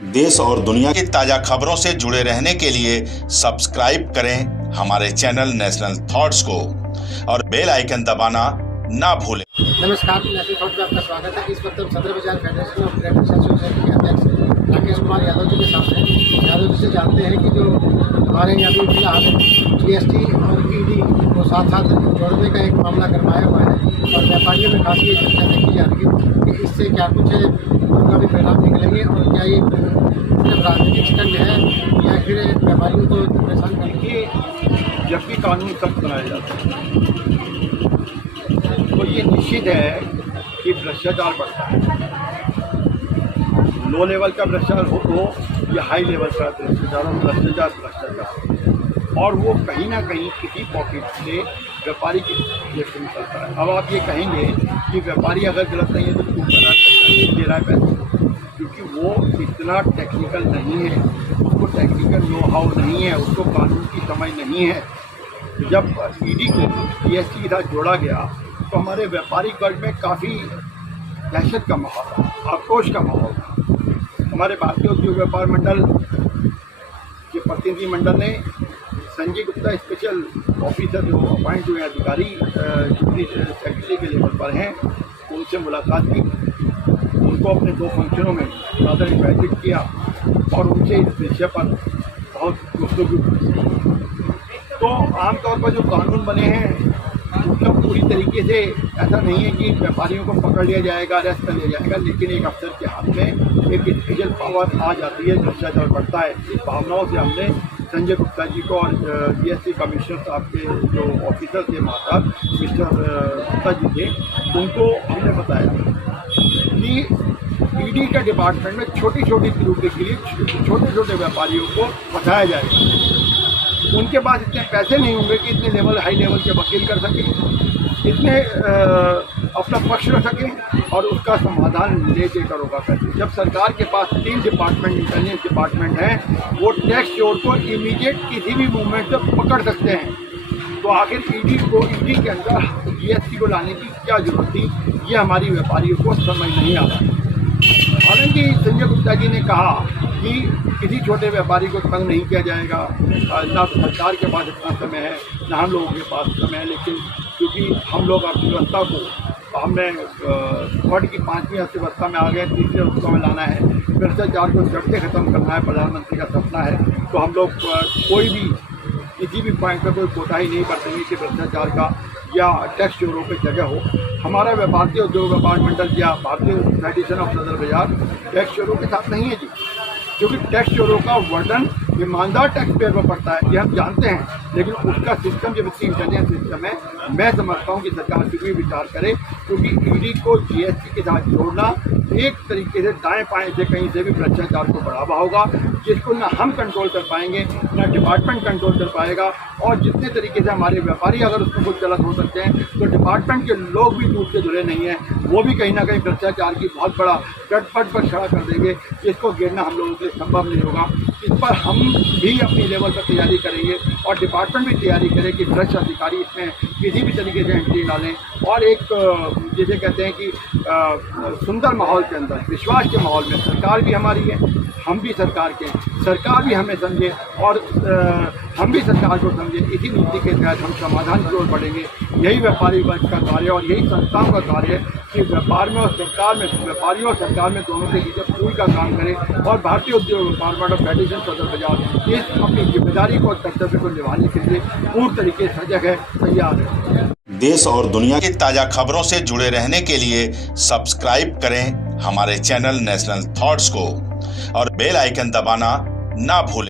देश और दुनिया की ताजा खबरों से जुड़े रहने के लिए सब्सक्राइब करें हमारे चैनल नेशनल थॉट्स को और बेल आइकन दबाना ना भूलें। नमस्कार, नेशनल थॉट में आपका स्वागत है। इस वक्त हम सदर बाजार फेडरेशन ऑफ ट्रेडर्स एसोसिएशन के अध्यक्ष राकेश कुमार यादव जी के साथ हैं। यादव जी से जानते हैं कि जो हमारे यहाँ भी फिलहाल जीएसटी और ईडी को साथ साथ जोड़ने का एक मामला गरमाया हुआ है और व्यापारियों में खासी ये चर्चा देखी जा रही है कि इससे क्या कुछ उनका भी परिणाम निकलेंगे और क्या ये सिर्फ राजनीतिक स्टंट है या फिर व्यापारियों को परेशान करेंगे। जब भी कानून सख्त बनाया जाता है तो ये निश्चित है कि भ्रष्टाचार बढ़ता है। लो लेवल का भ्रष्टाचार हो या हाई लेवल का भ्रष्टाचार और वो कहीं ना कहीं किसी पॉकेट से व्यापारी की जेब से निकलता है। अब आप ये कहेंगे कि व्यापारी अगर गलत नहीं है तो क्यों कर रहा है, दे रहा है पैसे, क्योंकि वो इतना टेक्निकल नहीं है, उसको टेक्निकल नो हाउ नहीं है, उसको कानून की समझ नहीं है। जब ईडी को जीएसटी के साथ जोड़ा गया तो हमारे व्यापारी वर्ग में काफ़ी दहशत का माहौल था, आक्रोश का माहौल था। हमारे भारतीय उद्योग व्यापार मंडल के प्रतिनिधि मंडल ने संजय गुप्ता स्पेशल ऑफिसर जो अपॉइंट हुए अधिकारी सेक्रेटरी के लेवल पर हैं, उनसे मुलाकात की, उनको अपने 2 फंक्शनों में रादर इन्वाइटेड किया और उनसे इस विषय पर बहुत गुफ्तगू की। तो आमतौर पर जो कानून बने हैं उसका पूरी तरीके से ऐसा नहीं है कि व्यापारियों को पकड़ लिया जाएगा, अरेस्ट कर लिया जाएगा, लेकिन एक अफसर के हाथ में एक स्पेशल पावर आ जाती है, भ्रष्टाचार बढ़ता है। इस भावनाओं से हमने संजय गुप्ता जी को और जीएसटी कमिश्नर साहब के जो ऑफिसर थे माता मिस्टर गुप्ता जी थे, उनको हमने बताया कि ईडी का डिपार्टमेंट में छोटी छोटी त्रुटि के लिए छोटे छोटे व्यापारियों को फंसाया जाएगा। उनके पास इतने पैसे नहीं होंगे कि इतने लेवल हाई लेवल के वकील कर सकें, इतने अपना पक्ष रख सकें और उसका समाधान ले देकर होगा कैसे। जब सरकार के पास 3 डिपार्टमेंट, इंटेलिजेंस डिपार्टमेंट हैं, वो टैक्स चोर को इमीडिएट किसी भी मूवमेंट से पकड़ सकते हैं, तो आखिर ईडी के अंदर जीएसटी को लाने की क्या जरूरत थी, ये हमारी व्यापारियों को समझ नहीं आ रहा। हालांकि संजय गुप्ता जी ने कहा कि किसी छोटे व्यापारी को तंग नहीं किया जाएगा, ना तो सरकार के पास इतना समय है ना हम लोगों के पास समय है, लेकिन क्योंकि हम लोग अर्थव्यवस्था को हमने वर्ल्ड की 5वीं अर्थव्यवस्था में आ गए, 3री अवस्था में लाना है, भ्रष्टाचार को जड़ से खत्म करना है, प्रधानमंत्री का सपना है, तो हम लोग कोई भी किसी भी पॉइंट पर कोई कोताही नहीं बरतेंगे कि भ्रष्टाचार का या टैक्स चोरों पर जगह हो। हमारा भारतीय उद्योग व्यापार मंडल या भारतीय फेडरेशन ऑफ सदर बाजार टैक्स चोरों के साथ नहीं है जी, क्योंकि टैक्स चोरों का वर्डन ईमानदार टैक्स पेयर पर पड़ता है, ये हम जानते हैं, लेकिन उसका सिस्टम जब इतनी इंटेलिजेंस सिस्टम है, मैं समझता हूँ कि सरकार फिर भी विचार करे, क्योंकि ईडी को जीएसटी के साथ जोड़ना एक तरीके से दाएं पाएं से कहीं से भी भ्रष्टाचार को बढ़ावा होगा, जिसको ना हम कंट्रोल कर पाएंगे ना डिपार्टमेंट कंट्रोल कर पाएगा। और जितने तरीके से हमारे व्यापारी अगर उसमें कुछ गलत हो सकते हैं, तो डिपार्टमेंट के लोग भी दूर से जुड़े नहीं हैं, वो भी कहीं ना कहीं भ्रष्टाचार की बहुत बड़ा चटपट पर खड़ा कर देंगे, जिसको गिरना हम लोगों के लिए संभव नहीं होगा। इस पर हम भी अपनी लेवल पर तैयारी करेंगे और डिपार्टमेंट भी तैयारी करे कि भ्रष्ट अधिकारी इसमें किसी भी तरीके से एंट्री डालें और एक जैसे कहते हैं कि सुंदर माहौल के अंदर, विश्वास के माहौल में सरकार भी हमारी है, हम भी सरकार के, सरकार भी हमें समझे और हम भी सरकार को समझे। इसी नीति के तहत हम समाधान की ओर बढ़ेंगे। यही व्यापारी वर्ग का कार्य और यही संस्थाओं का कार्य है कि व्यापार में और सरकार में, व्यापारियों और सरकार में दोनों के बीच पूल का काम करें और भारतीय उद्योग व्यापार मंडल फेडरेशन सदर बाजार इस अपनी जिम्मेदारी को और कर्तव्य को निभाने के लिए पूर्ण तरीके से सजग है, तैयार है। देश और दुनिया की ताजा खबरों से जुड़े रहने के लिए सब्सक्राइब करें हमारे चैनल नेशनल थॉट्स को और बेल आइकन दबाना ना भूलें।